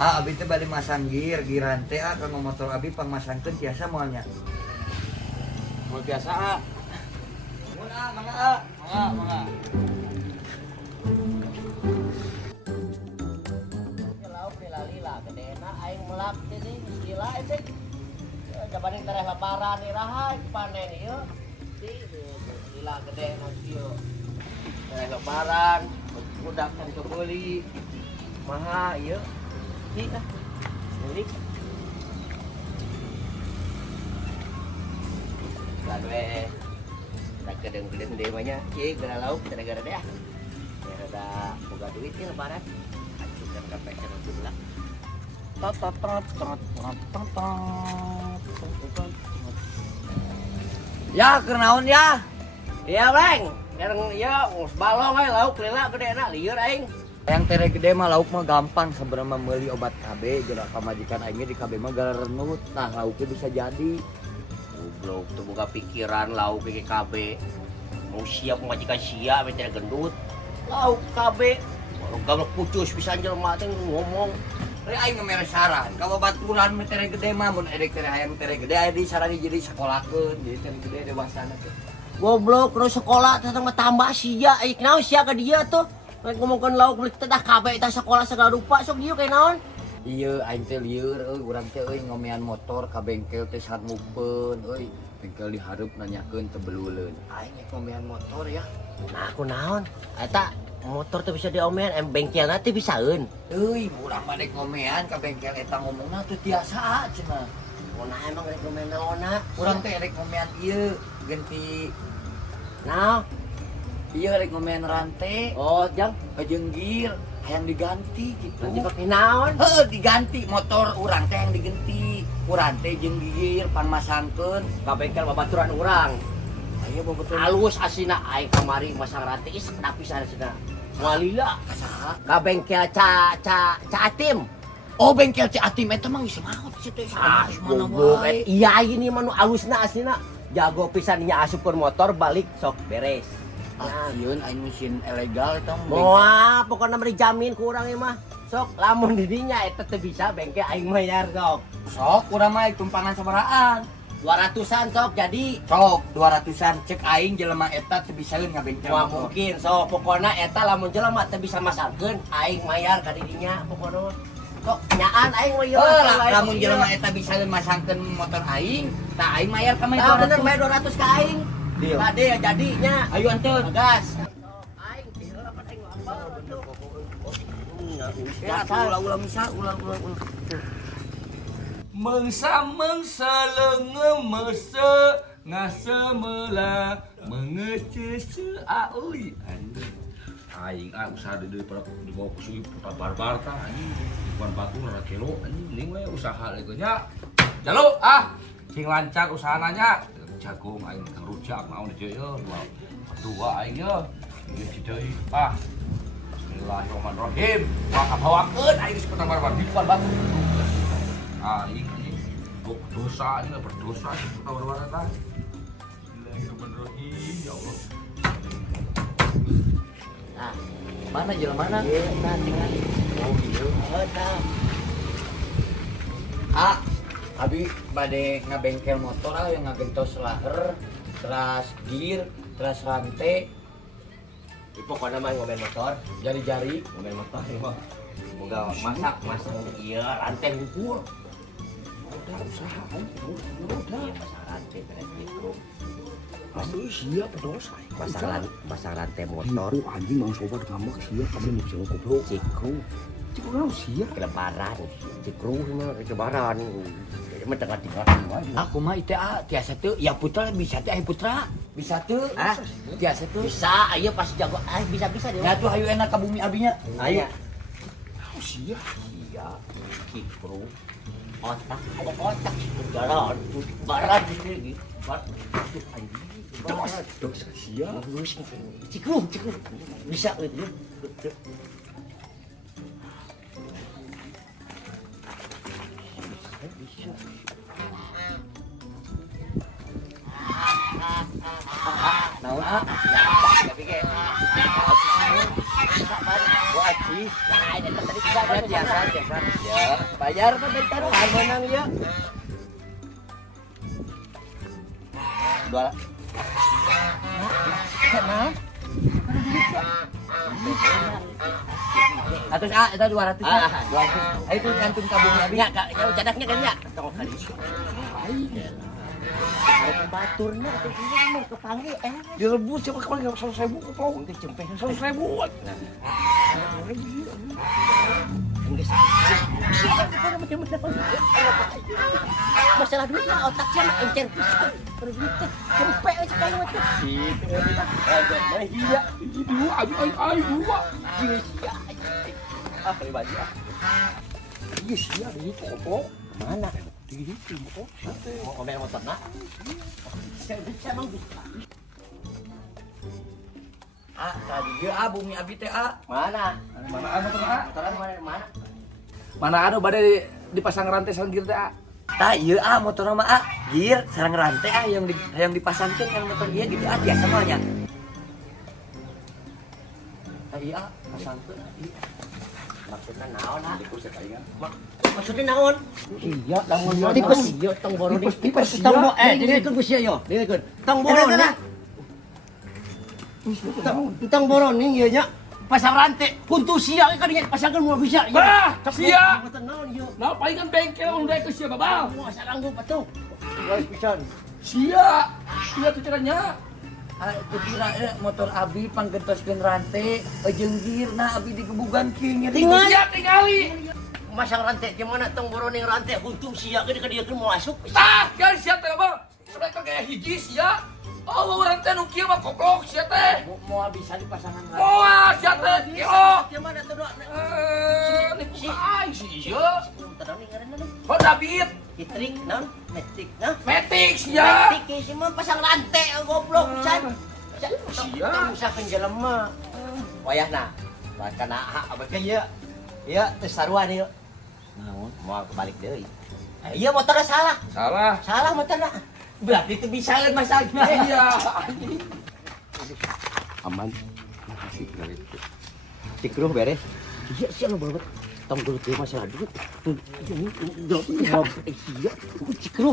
Abi teh balik masang giran teh kanggo motor abi pangmasangkeun tiasa moalnya. Mau biasa Mun mangga mangga. Lauk lila gedena aing melak teh gila teh. Jabaning tereh lebaran iraha panen ieu. Di lila gedena kieu. Tereh lebaran budak kan kebeuli. Maha ieu. Di lah. Beli. Lalu tak gedeng-gedeng deh banyak. Cik gara lauk gara-gara deh. Ada boga duit ya lebaran. Acukan sampai ke sebelah. Ya kenaon ya? Iya, Bang. Dereng ya balong we lauk lila gedena lieur aing. Yang tere gede mah lauk mah gampang sebenarnya meuli obat KB geura ka majikan aing di KB mah gara renut. Nah, lauknya bisa jadi. Goblok tuh boga pikiran lauk ke KB. Mau siap majikan sia we teh gendut. Lauk KB. Goblok pucus bisa jelema teh ngomong. Ari aing mere saran, ka babaturan mah tere gede mah mun edek tere hayang tere gede aya di saran jadi sakolahkeun, jadi tere gede dewasana teh. Goblok nu sekolah teh mah tambah sia, naon sia ka dia tuh. Rek ngomongkeun lauk beli teh dah KB tah sekolah segala rupa sok dieu kayak naon? Ieu aing teh lieur urang teh ngomean motor ka bengkel teh sangupeun bengkel dihareup nanyakeun teu beululeun. Aing ngomean motor ya. Nah aku naon? Eta motor teh bisa diomean, bengkelna teh bisaeun. Urang mah dek ngomean ka bengkel eta ngomongna teu tiasa cenah. Ona emang rek ngomean naonna? Urang teh rek ngomean ieu ganti Nah, ieu rek ngomean rante, oh jang jeung gear hayang diganti gitu. nanti pakai naon? Heuh diganti motor urang teh yang diganti. Urang teh jeung gear pangmasangkeun Ka bengkel babaturan urang. aya bobotoh Halus asina aing kamari masang rantai is kenapa sana sina. Walila saha. ka bengkel ca Atim. Oh bengkel Ci Atim eta mah geus maot situ Ah, mana goblok. wae. Iya ini mah nu alusna asina. Jago pisan nya asupkeun motor balik sok beres. Ah, ieun aing mesin ilegal eta mah. Moal pokona beri jamin ku urang ieu mah. Sok lamun di dinya eta teu bisa bengkel aing mayar sok. Sok urang mah tumpangan sabaraan. 200-an sok jadi. Sok 200-an cek aing jelema eta teu bisaeun ngabengkel Wah motor. mungkin so pokona eta lamun jelema teu bisa masangkeun aing mayar ka didinya pokona. Sok nyaan aing mah ieu. Lamun jelema eta bisaeun masangkeun motor aing, tah aing mayar ka mah Tah bener 200. bayar 200 ka aing. Deal. Tadi ya jadinya. Ayo anteun. Gas. Aing heula kan aing apa tuh. Ya, ulah misal ulah. Mengsa leungeuh mese ngasemela mengecece aeuy anjing. Aing usaha deui pada dibawa ku suyu putar barbar tah anjing. Bukan batu rara kilo anjing mending we usaha itu nya. Jalu sing lancar usahana nya. Jagung aing kang rujak naon dieu ye dua aing ye. Ieu cideui Bismillahirrahmanirrahim. Wah kabawakeun aing geus putar barbar di depan batu. Aing dosa ini berdosa putar barbar tah. Bismillahirrahmanirrahim ya Allah. Nah, Mana jelema mana? ieu tah tinggal. Oh ieu. Tah. Abi bade ngabengkel motor yang ngagentos laher, teras gear, teras rantai, Di pokona mah ngomen motor. jari-jari. Ngomen motor ieu mah. Boga masak ieu rantai ngumpul. Udah usaha Iya pasang rantai beres gitu. Aduh, sia berdosa. Pasang rantai motor. Itu anjing mau sobat ngambek sia kamu mau jago goblok. Cikru. Cik urang sia. Kelebaran. Cikru mah kelebaran. Emang tengah-tengah wae. Aku mah itu tiasa tuh, ya putra bisa tuh, putra bisa tuh, Hah? tiasa tuh. Bisa, ayo pas jago. Bisa dia. Ya tuh ayo enak ke bumi abinya. Ayo. Oh sia. Iya, Cikru. Otak, ada otak. Jalan, barat di sini. Barat. Barat. Dosa sia. Cikru. Bisa gitu. Naon Ya, tapi kayak Wah, aci. Nah, ini tadi bisa Ya biasa aja kan. Ya, bayar kan dari taruhan menang ya. Dua. Kenapa? Atus itu 200. Ah, 200. Ayo tuh kantung tabungnya abi. Ya, kalau cadaknya kan ya. Tong kali. Batur na, ini mau kepanggil Direbus siapa kemarin 100.000 koplok. Mungkin cempeh 100.000. masalah duit mah otaknya mah encer pisan. Terus duit teh cempeh aja sekali macam. Gitu. Mana iya. Ini dua, ayo dua. Ah, pribadi ah. Iya sia ini koplok. Mana? Di itu koplok. Mau komen motor nak? Saya emang bisa. Ah, tadi dia bumi abi teh Mana? Mana anu tengah? Motoran mana? Mana anu badai dipasang rantai sanggir teh. Tah ieu motor mah gear sareng rantai yang dipasangkeun yang motor dia gitu biasa mah nya. Tah iya pasangkeun. Maksudnya naon ah? Ikut saya taingan. Maksudnya naon? Iya, lamun Tipes yo tong boro ni. Tipes Tong sia. bo jadi ikut ku sia yo. Dia ikut. Tong boro ni. Tong boro ni ieu nya. Pasang rantai puntu sia kan dia pasangkeun moal bisa. Bah, sia. Mboten naon yo. Nah, palingan bengkel udah ke sia babal. Mau saranggu patuh. Guys pisan. Sia. Sia tuh caranya. Itu kira motor abi panggentoskeun rantai jeung gearna abi digebugan kieu nya. Tinggal. Sia tingali. Masang rantai di mana tong boro ning rantai puntu sia ke dia mau masuk. Tah, kan sia teh mah. Mereka kayak hiji sia. Oh, orang teh nu kieu mah koplok sia teh. Mau bisa dipasangan rantai. Moal sia teh. Yo. Di mana tuh dok? Nih ai sia. Terus ning ngaranna. Honda Beat. Kitrik non, metik non. Matic sia. Metik sih mah pasang rantai goblok pisan. Tong usahakeun jelema. Wayahna. Kana abah ke ieu. Ieu teh saruan ieu. Naon? Moal kebalik deui. Ieu motornya salah. Salah. Salah motornya. Berarti itu bisa masanya. Iya. Aman. Makasih dari itu. Cikruh beres. Iya sih lo banget. Tong dulu tuh masalah duit. Iya. Cikruh.